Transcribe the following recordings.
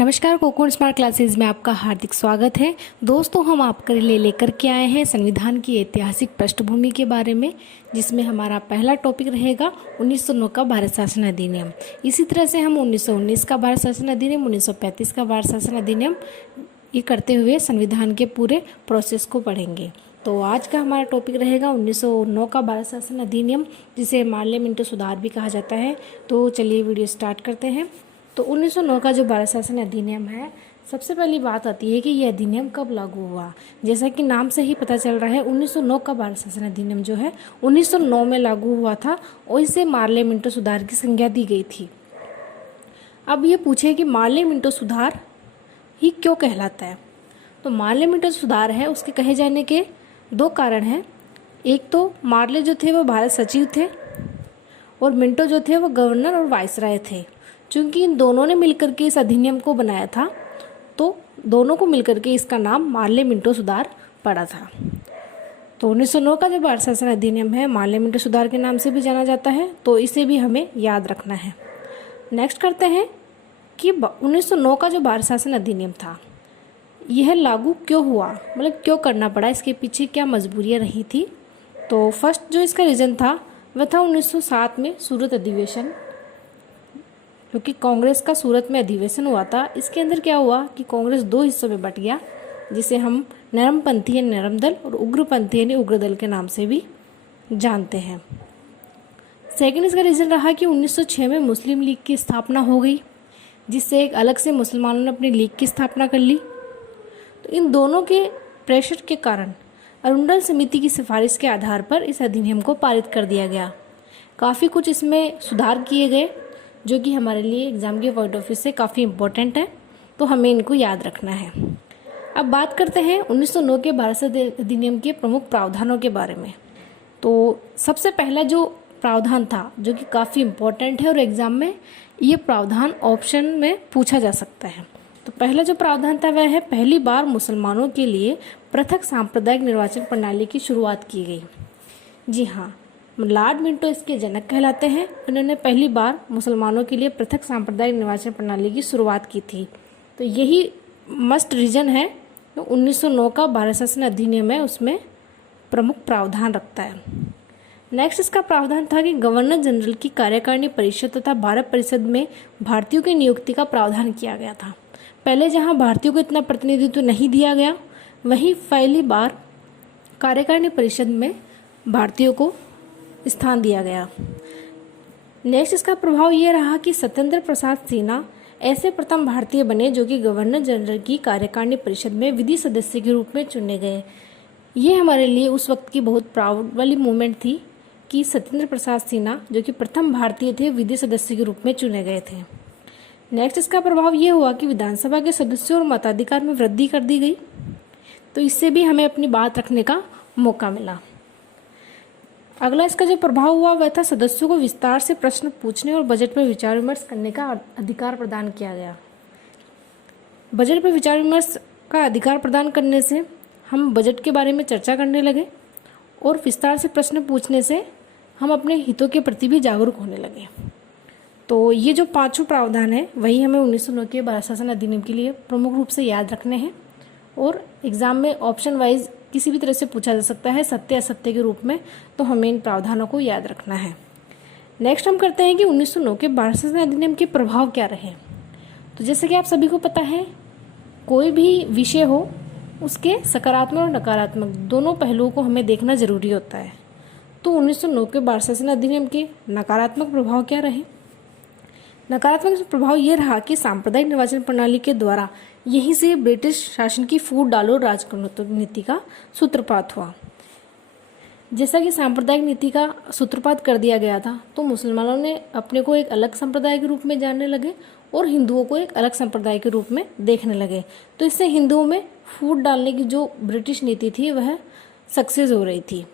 नमस्कार, Konkan smart classes में आपका हार्दिक स्वागत है। दोस्तों, हम आपके लिए लेकर के आए हैं संविधान की ऐतिहासिक पृष्ठभूमि के बारे में, जिसमें हमारा पहला टॉपिक रहेगा 1909 का भारत शासन अधिनियम। इसी तरह से हम 1919 का भारत शासन अधिनियम, 1935 का भारत शासन अधिनियम ये करते हुए संविधान के पूरे प्रोसेस को पढ़ेंगे। तो आज का हमारा टॉपिक रहेगा 1909 का भारत शासन अधिनियम, जिसे पार्लियामेंट्री सुधार भी कहा जाता है। तो चलिए वीडियो स्टार्ट करते हैं। तो 1909 का जो भारत शासन अधिनियम है, सबसे पहली बात आती है कि यह अधिनियम कब लागू हुआ। जैसा कि नाम से ही पता चल रहा है, 1909 का भारत शासन अधिनियम जो है 1909 में लागू हुआ था और इसे पार्लियामेंट्री सुधार की संज्ञा दी गई थी। अब ये पूछे कि पार्लियामेंट्री सुधार ही क्यों कहलाता है। तो पार्लियामेंट्री सुधार है, उसके कहे जाने के दो कारण हैं। एक तो मार्ले जो थे वो भारत सचिव थे और मिंटो जो थे वो गवर्नर और वाइसराय थे। चूंकि इन दोनों ने मिलकर के इस अधिनियम को बनाया था, तो दोनों को मिलकर के इसका नाम मार्ले-मिंटो सुधार पड़ा था। तो 1909 का जो भारत शासन अधिनियम है, मार्ले-मिंटो सुधार के नाम से भी जाना जाता है, तो इसे भी हमें याद रखना है। नेक्स्ट करते हैं कि 1909 का जो भारत शासन अधिनियम था, यह लागू क्यों हुआ, मतलब क्यों करना पड़ा, इसके पीछे क्या मजबूरियाँ रही थी। तो फर्स्ट जो इसका रीज़न था वह था 1907 में सूरत अधिवेशन, क्योंकि कांग्रेस का सूरत में अधिवेशन हुआ था। इसके अंदर क्या हुआ कि कांग्रेस दो हिस्सों में बट गया, जिसे हम नरमपंथी यानी नरम दल और उग्रपंथी यानी उग्र दल के नाम से भी जानते हैं। सेकंड इसका रीज़न रहा कि 1906 में मुस्लिम लीग की स्थापना हो गई, जिससे एक अलग से मुसलमानों ने अपनी लीग की स्थापना कर ली। तो इन दोनों के प्रेशर के कारण अरुंडल समिति की सिफारिश के आधार पर इस अधिनियम को पारित कर दिया गया। काफ़ी कुछ इसमें सुधार किए गए, जो कि हमारे लिए एग्ज़ाम के पॉइंट ऑफ व्यू से काफ़ी इम्पोर्टेंट है, तो हमें इनको याद रखना है। अब बात करते हैं 1909 के भारत अधिनियम के प्रमुख प्रावधानों के बारे में। तो सबसे पहला जो प्रावधान था, जो कि काफ़ी इम्पोर्टेंट है और एग्ज़ाम में ये प्रावधान ऑप्शन में पूछा जा सकता है। तो पहला जो प्रावधान था वह है, पहली बार मुसलमानों के लिए पृथक सांप्रदायिक निर्वाचन प्रणाली की शुरुआत की गई। जी हाँ, लॉर्ड मिंटो इसके जनक कहलाते हैं। उन्होंने पहली बार मुसलमानों के लिए पृथक सांप्रदायिक निर्वाचन प्रणाली की शुरुआत की थी। तो यही मस्ट रीजन है, तो 1909 का भारत शासन अधिनियम है, उसमें प्रमुख प्रावधान रखता है। नेक्स्ट इसका प्रावधान था कि गवर्नर जनरल की कार्यकारिणी परिषद तथा भारत परिषद में भारतीयों की नियुक्ति का प्रावधान किया गया था। पहले जहाँ भारतीयों को इतना प्रतिनिधित्व नहीं दिया गया, वहीं पहली बार कार्यकारिणी परिषद में भारतीयों को स्थान दिया गया। नेक्स्ट इसका प्रभाव ये रहा कि सत्येंद्र प्रसाद सिन्हा ऐसे प्रथम भारतीय बने जो कि गवर्नर जनरल की कार्यकारिणी परिषद में विधि सदस्य के रूप में चुने गए। ये हमारे लिए उस वक्त की बहुत प्राउड वाली मोमेंट थी कि सत्येंद्र प्रसाद सिन्हा जो कि प्रथम भारतीय थे, विधि सदस्य के रूप में चुने गए थे। नेक्स्ट इसका प्रभाव ये हुआ कि विधानसभा के सदस्यों और मताधिकार में वृद्धि कर दी गई, तो इससे भी हमें अपनी बात रखने का मौका मिला। अगला इसका जो प्रभाव हुआ वह था, सदस्यों को विस्तार से प्रश्न पूछने और बजट पर विचार विमर्श करने का अधिकार प्रदान किया गया। बजट पर विचार विमर्श का अधिकार प्रदान करने से हम बजट के बारे में चर्चा करने लगे और विस्तार से प्रश्न पूछने से हम अपने हितों के प्रति भी जागरूक होने लगे। तो ये जो पांचों प्रावधान है, वही हमें 1909 के भारत शासन अधिनियम के लिए प्रमुख रूप से याद रखने हैं और एग्जाम में ऑप्शन वाइज किसी भी तरह से पूछा जा सकता है, सत्य असत्य के रूप में, तो हमें इन प्रावधानों को याद रखना है। नेक्स्ट हम करते हैं कि 1909 के भारत शासन अधिनियम के प्रभाव क्या रहे। तो जैसे कि आप सभी को पता है, कोई भी विषय हो उसके सकारात्मक और नकारात्मक दोनों पहलुओं को हमें देखना जरूरी होता है। तो 1909 के भारत शासन अधिनियम के नकारात्मक प्रभाव क्या रहे। नकारात्मक प्रभाव ये रहा कि सांप्रदायिक निर्वाचन प्रणाली के द्वारा यहीं से ब्रिटिश शासन की फूट डालो राजनीतिक नीति का सूत्रपात हुआ। जैसा कि सांप्रदायिक नीति का सूत्रपात कर दिया गया था, तो मुसलमानों ने अपने को एक अलग संप्रदाय के रूप में जानने लगे और हिंदुओं को एक अलग संप्रदाय के रूप में देखने लगे। तो इससे हिंदुओं में फूट डालने की जो ब्रिटिश नीति थी वह सक्सेस हो रही थी।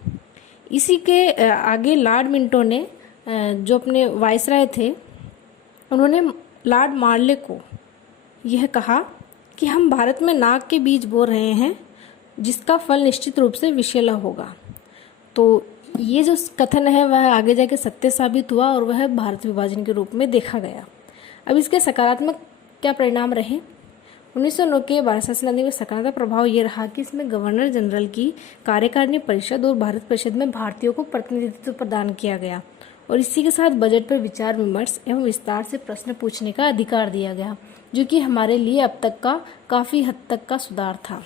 इसी के आगे लॉर्ड मिंटो ने, जो अपने वाइसराय थे, उन्होंने लॉर्ड मार्ले को यह कहा कि हम भारत में नाग के बीज बो रहे हैं, जिसका फल निश्चित रूप से विषैला होगा। तो ये जो कथन है वह आगे जाके सत्य साबित हुआ और वह भारत विभाजन के रूप में देखा गया। अब इसके सकारात्मक क्या परिणाम रहे, 1909 के भारत शासन अधिनियम का सकारात्मक प्रभाव ये रहा कि इसमें गवर्नर जनरल की कार्यकारिणी परिषद और भारत परिषद में भारतीयों को प्रतिनिधित्व प्रदान किया गया और इसी के साथ बजट पर विचार विमर्श एवं विस्तार से प्रश्न पूछने का अधिकार दिया गया, जो कि हमारे लिए अब तक का काफ़ी हद तक का सुधार था।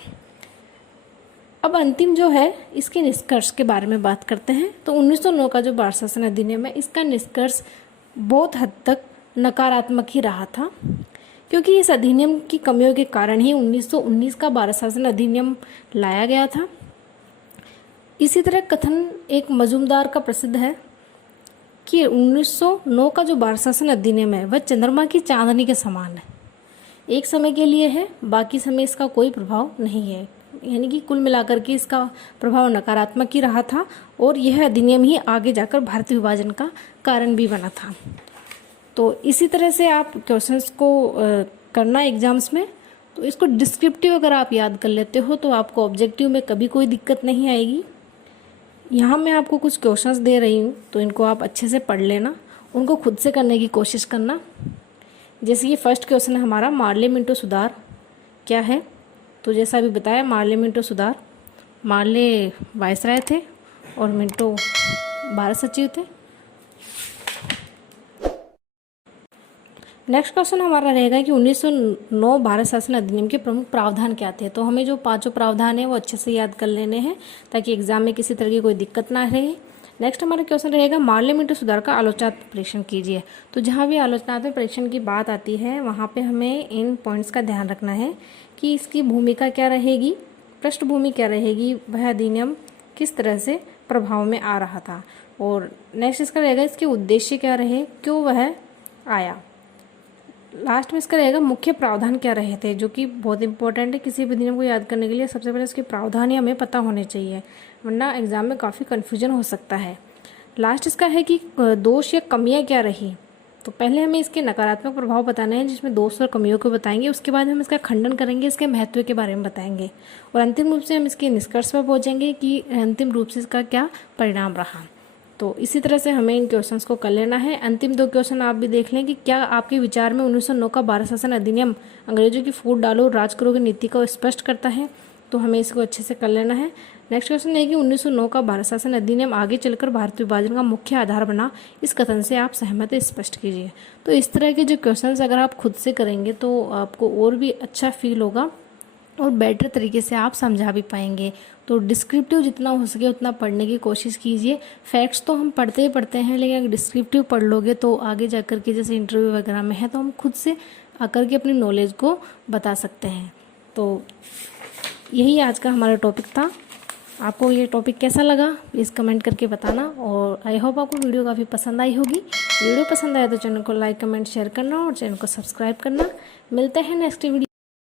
अब अंतिम जो है इसके निष्कर्ष के बारे में बात करते हैं। तो 1909 का जो भारत शासन अधिनियम है, इसका निष्कर्ष बहुत हद तक नकारात्मक ही रहा था, क्योंकि इस अधिनियम की कमियों के कारण ही 1919 का भारत शासन अधिनियम लाया गया था। इसी तरह कथन एक मजूमदार का प्रसिद्ध है कि 1909 का जो भारत शासन अधिनियम है वह चंद्रमा की चांदनी के समान है, एक समय के लिए है, बाकी समय इसका कोई प्रभाव नहीं है। यानी कि कुल मिलाकर के इसका प्रभाव नकारात्मक ही रहा था और यह अधिनियम ही आगे जाकर भारत विभाजन का कारण भी बना था। तो इसी तरह से आप क्वेश्चंस को करना एग्जाम्स में, तो इसको डिस्क्रिप्टिव अगर आप याद कर लेते हो तो आपको ऑब्जेक्टिव में कभी कोई दिक्कत नहीं आएगी। यहाँ मैं आपको कुछ क्वेश्चंस दे रही हूँ, तो इनको आप अच्छे से पढ़ लेना, उनको खुद से करने की कोशिश करना। जैसे कि फर्स्ट क्वेश्चन है हमारा, मार्ले मिंटो सुधार क्या है? तो जैसा अभी बताया, मार्ले मिंटो सुधार, मार्ले वायसराय थे और मिंटो भारत सचिव थे। नेक्स्ट क्वेश्चन हमारा रहेगा कि 1909 भारत शासन अधिनियम के प्रमुख प्रावधान क्या थे? तो हमें जो पांचों प्रावधान हैं वो अच्छे से याद कर लेने हैं ताकि एग्जाम में किसी तरह की कोई दिक्कत ना रहे। नेक्स्ट हमारा क्वेश्चन रहेगा, मार्ले मिंटो सुधार का आलोचनात्मक परीक्षण कीजिए। तो जहाँ भी आलोचनात्मक परीक्षण की बात आती है वहाँ पे हमें इन पॉइंट्स का ध्यान रखना है कि इसकी भूमिका क्या रहेगी, पृष्ठभूमि क्या रहेगी, वह अधिनियम किस तरह से प्रभाव में आ रहा था, और नेक्स्ट इसका रहेगा इसके उद्देश्य क्या रहे, क्यों वह आया। लास्ट में इसका रहेगा मुख्य प्रावधान क्या रहे थे, जो कि बहुत इंपॉर्टेंट है किसी भी अधिनियम को याद करने के लिए। सबसे पहले इसके प्रावधान ही हमें पता होने चाहिए, वरना एग्जाम में काफ़ी कन्फ्यूजन हो सकता है। लास्ट इसका है कि दोष या कमियां क्या रही। तो पहले हमें इसके नकारात्मक प्रभाव बताने हैं, जिसमें दोष और कमियों को बताएंगे, उसके बाद हम इसका खंडन करेंगे, इसके महत्व के बारे में बताएंगे, और अंतिम रूप से हम इसके निष्कर्ष पर पहुँचेंगे कि अंतिम रूप से इसका क्या परिणाम रहा। तो इसी तरह से हमें इन क्वेश्चंस को कर लेना है। अंतिम दो क्वेश्चन आप भी देख लें कि क्या आपके विचार में 1909 का भारत शासन अधिनियम अंग्रेजों की फूट डालो राज करो की नीति को स्पष्ट करता है, तो हमें इसको अच्छे से कर लेना है। नेक्स्ट क्वेश्चन है कि 1909 का भारत शासन अधिनियम आगे चलकर भारत विभाजन का मुख्य आधार बना, इस कथन से आप सहमत स्पष्ट कीजिए। तो इस तरह के जो क्वेश्चंस अगर आप खुद से करेंगे तो आपको और भी अच्छा फील होगा और बेटर तरीके से आप समझा भी पाएंगे। तो डिस्क्रिप्टिव जितना हो सके उतना पढ़ने की कोशिश कीजिए। फैक्ट्स तो हम पढ़ते ही पढ़ते हैं, लेकिन अगर डिस्क्रिप्टिव पढ़ लोगे तो आगे जा कर के जैसे इंटरव्यू वगैरह में है तो हम खुद से आकर के अपनी नॉलेज को बता सकते हैं। तो यही आज का हमारा टॉपिक था। आपको ये टॉपिक कैसा लगा प्लीज़ कमेंट करके बताना, और आई होप आपको वीडियो काफ़ी पसंद आई होगी। वीडियो पसंद आया तो चैनल को लाइक कमेंट शेयर करना और चैनल को सब्सक्राइब करना। मिलते हैं नेक्स्ट वीडियो।